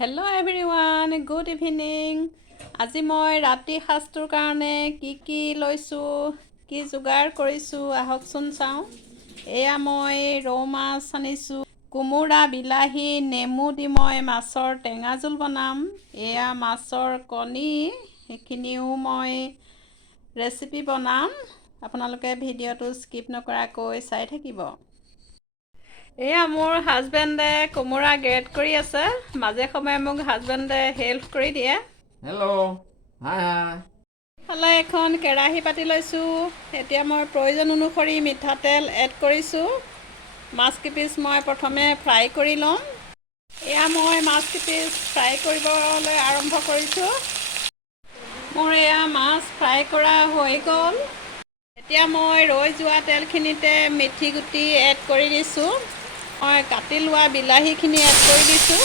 Hello everyone, good evening. আজি মই ৰাতি সাজটোৰ কাৰণে কি লৈছো, কি যোগাৰ কৰিছো আহকচোন চাওঁ। এয়া মই ৰৌ মাছ আনিছো, কোমোৰা, বিলাহী, নেমু দি মই মাছৰ টেঙা জোল বনাম। এয়া মাছৰ কণী, সেইখিনিও মই ৰেচিপি বনাম। আপোনালোকে ভিডিঅ'টো স্কিপ নকৰাকৈ চাই থাকিব। এয়া মোৰ হাজবেণ্ডে কোমোৰা গ্ৰেট কৰি আছে। মাজে সময়ে মোক হাজবেণ্ডে হেল্প কৰি দিয়ে। হেল্ল' হাই ফালে এখন কেৰাহী পাতি লৈছোঁ। এতিয়া মই প্ৰয়োজন অনুসৰি মিঠাতেল এড কৰিছোঁ। মাছকেইপিচ মই প্ৰথমে ফ্ৰাই কৰি ল'ম। এয়া মই মাছকেইপিচ ফ্ৰাই কৰিবলৈ আৰম্ভ কৰিছোঁ। মোৰ এয়া মাছ ফ্ৰাই কৰা হৈ গ'ল। এতিয়া মই ৰৈ যোৱা তেলখিনিতে মেথি গুটি এড কৰি দিছোঁ। মই কাটি লোৱা বিলাহীখিনি এড কৰি দিছোঁ।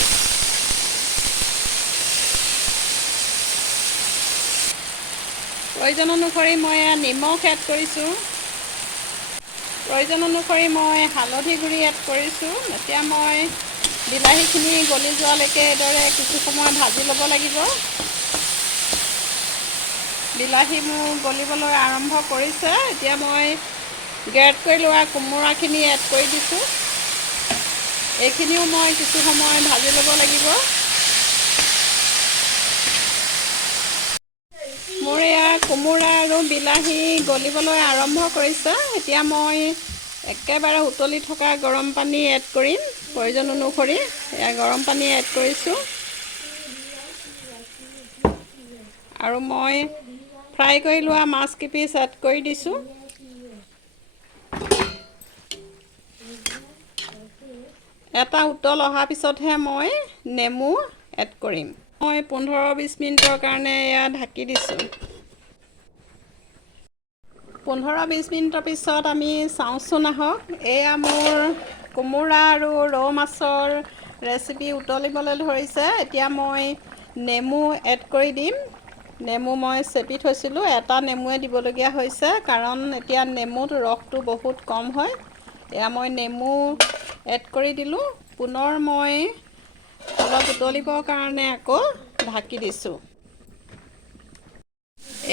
প্ৰয়োজন অনুসৰি মই নিমখ এড কৰিছোঁ। প্ৰয়োজন অনুসৰি মই হালধি গুড়ি এড কৰিছোঁ। এতিয়া মই বিলাহীখিনি গলি যোৱালৈকে এইদৰে কিছু সময় ভাজি ল'ব লাগিব। বিলাহী মোৰ গলিবলৈ আৰম্ভ কৰিছে। এতিয়া মই গ্ৰেট কৰি লোৱা কোমোৰাখিনি এড কৰি দিছোঁ। এইখিনিও মই কিছু সময় ভাজি ল'ব লাগিব। মোৰ এয়া কোমোৰা আৰু বিলাহী গলিবলৈ আৰম্ভ কৰিছে। এতিয়া মই একেবাৰে উতলি থকা গৰম পানী এড কৰিম। প্ৰয়োজন অনুসৰি এয়া গৰম পানী এড কৰিছোঁ। আৰু মই ফ্ৰাই কৰি লোৱা মাছকেইপিচ এড কৰি দিছোঁ। এটা উতল অহাৰ পিছতহে মই নেমু এড কৰিম। মই 15-20 মিনিটৰ কাৰণে এয়া ঢাকি দিছোঁ। 15-20 মিনিটৰ পিছত আমি চাওঁচোন আহক। এয়া মোৰ কোমোৰা আৰু ৰৌ মাছৰ ৰেচিপি উতলিবলৈ ধৰিছে। এতিয়া মই নেমু এড কৰি দিম। নেমু মই চেপি থৈছিলোঁ। এটা নেমুৱে দিবলগীয়া হৈছে, কাৰণ এতিয়া নেমুত ৰসটো বহুত কম হয়। এয়া মই নেমু এড কৰি দিলোঁ। পুনৰ মই অলপ উতলিবৰ কাৰণে আকৌ ঢাকি দিছোঁ।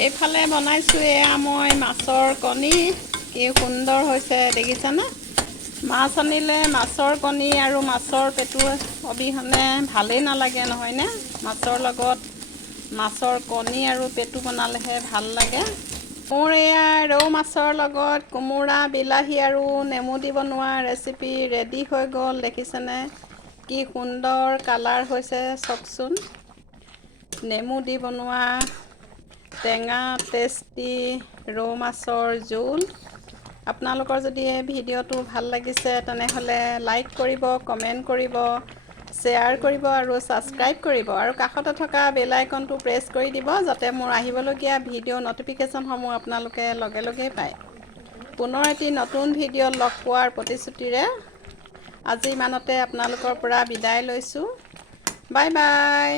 এইফালে বনাইছোঁ এয়া মই মাছৰ কণী। কি সুন্দৰ হৈছে দেখিছেনে? মাছ আনিলে মাছৰ কণী আৰু মাছৰ পেটু অবিহনে ভালেই নালাগে নহয়নে? মাছৰ লগত মাছৰ কণী আৰু পেটু বনালেহে ভাল লাগে। মোৰ এয়া ৰৌ মাছৰ লগত কোমোৰা, বিলাহী আৰু নেমু দি বনোৱা ৰেচিপি ৰেডি হৈ গ'ল। দেখিছেনে কি সুন্দৰ কালাৰ হৈছে চাওকচোন। নেমু দি বনোৱা টেঙা টেষ্টি ৰৌ মাছৰ জোল। আপোনালোকৰ যদি এই ভিডিঅ'টো ভাল লাগিছে তেনেহ'লে লাইক কৰিব, কমেণ্ট কৰিব, শ্বেয়াৰ কৰিব আৰু ছাবস্ক্ৰাইব কৰিব। আৰু কাষতে থকা বেল আইকনটো প্ৰেছ কৰি দিব, যাতে মোৰ আহিবলগীয়া ভিডিঅ' ন'টিফিকেশ্যনসমূহ আপোনালোকে লগে লগেই পায়। পুনৰ এটি নতুন ভিডিঅ'ত লগ পোৱাৰ প্ৰতিশ্ৰুতিৰে আজি ইমানতে আপোনালোকৰ পৰা বিদায় লৈছোঁ। Bye bye.